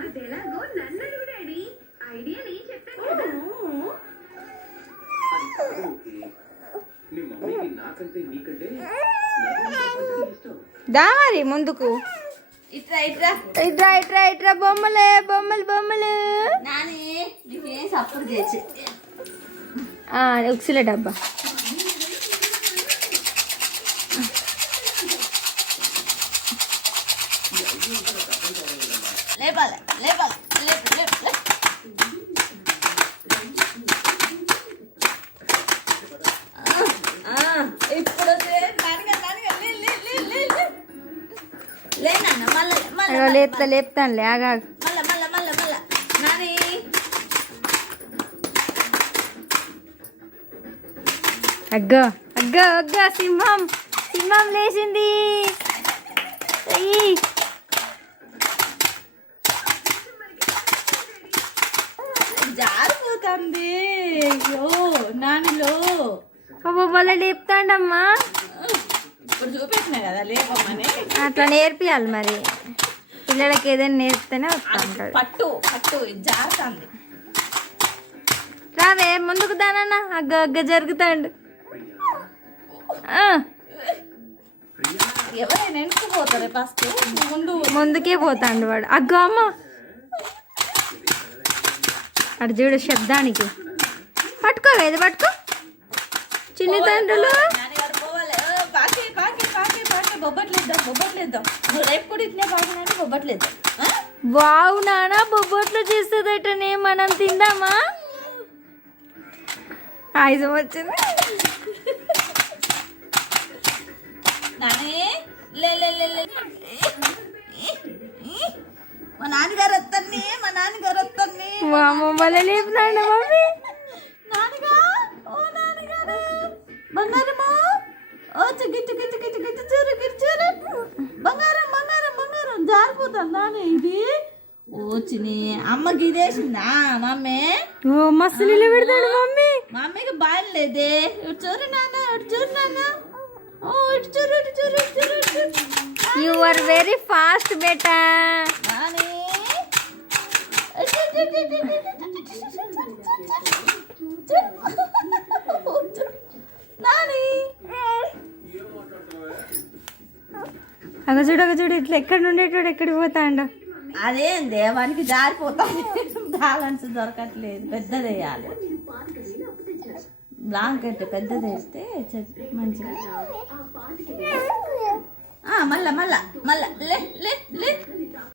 అదెలాగో నన్ను అడుగు daddy. Idea నేను చెప్పాను కదా. దా మరి ముందుకు. ఇట్రా ఇట్రా ఇట్రా ఇట్రా ఇట్రా. బొమ్మలే బొమ్మలు బొమ్మలు. నాని నీకేం సపోర్ట్ చేసి ఉక్సుల డబ్బా. లేపాలి లేపాలి లేపు లేపు లేపు. ఇప్పుడు లేనన్న మళ్ళీ లేపుతానులే ఆగా. మళ్ళా మళ్ళా మళ్ళా మళ్ళా నాని అగ్గో అగ్గో అగ్గో. సింహం సింహం లేచింది. జారిపోతుంది. అయ్యో నానిలో బొమ్మలు లేపుతాండమ్మా. ఇప్పుడు చూపెట్టినా కదా లేపమ్మని. అట్లా నేర్పియాలి మరి. పిల్లలకి ఏదైనా నేర్పితేనే వస్తాంటాడు. పట్టు పట్టు జారుతుంది. రావే ముందుకు దానన్నా. అగ్గ అగ్గ జరుగుతాండు. ఎవరైనా ఎంటుకుపోతారే ఫస్ట్ ముందుకే పోతాండు వాడు. అగ్గో అమ్మ అటు చూడు శబ్దానికి. పట్టుకో ఇది పట్టుకో. చిన్ని తండ్రులు బొబ్బట్లేద్దాం బొబ్బట్లేద్దాం. నువ్వు రేపు కూడా ఇట్లే బాగున్నాను బొబ్బట్లేద్దాం. వావు నానా బొబ్బట్లు చేస్తుందటనే. మనం తిందామా? ఆయుధం వచ్చింది. నాని లే లే లే లే. మా నాన్నగారు వస్తాన్ని మా నాన్నగారు వస్తాన్ని. మమ్మల్ని లేపుతాండ మమ్మీ. నాన్నగా ఓ నాన్నగారు బంగారమా. ఓ గిట్టు గిట్టు గిట్టు గిట్టు చూరు గిట్టు చూరు. బంగారం బంగారం బంగారం జారిపోతాను నాని ఇది. ఓ చిని అమ్మ గిదేసిందా మమ్మీ. ఓ మస్తు నీళ్ళు పెడతాడు మమ్మీ. మమ్మీకి బాగా లేదే. ఇటు చూరు నాన్న ఇటు చూరు నాన్న. ఓ ఇటు చూరు ఇటు చూరు ఇటు చూరు ఇటు చూరు. యు ఆర్ వెరీ ఫాస్ట్ బేటా. నాని నాని అగ చూడు ఇట్లా ఎక్కడ ఉండేటోడు ఎక్కడికి పోతాండు. అదేందే వానికి జారిపోతాను. బ్యాలెన్స్ దొరకట్లేదు. పెద్దది వేయాలి. బ్లాంకెట్ పెద్దది వేస్తే మంచిగా. మళ్ళా మళ్ళా మళ్ళా లే లే లే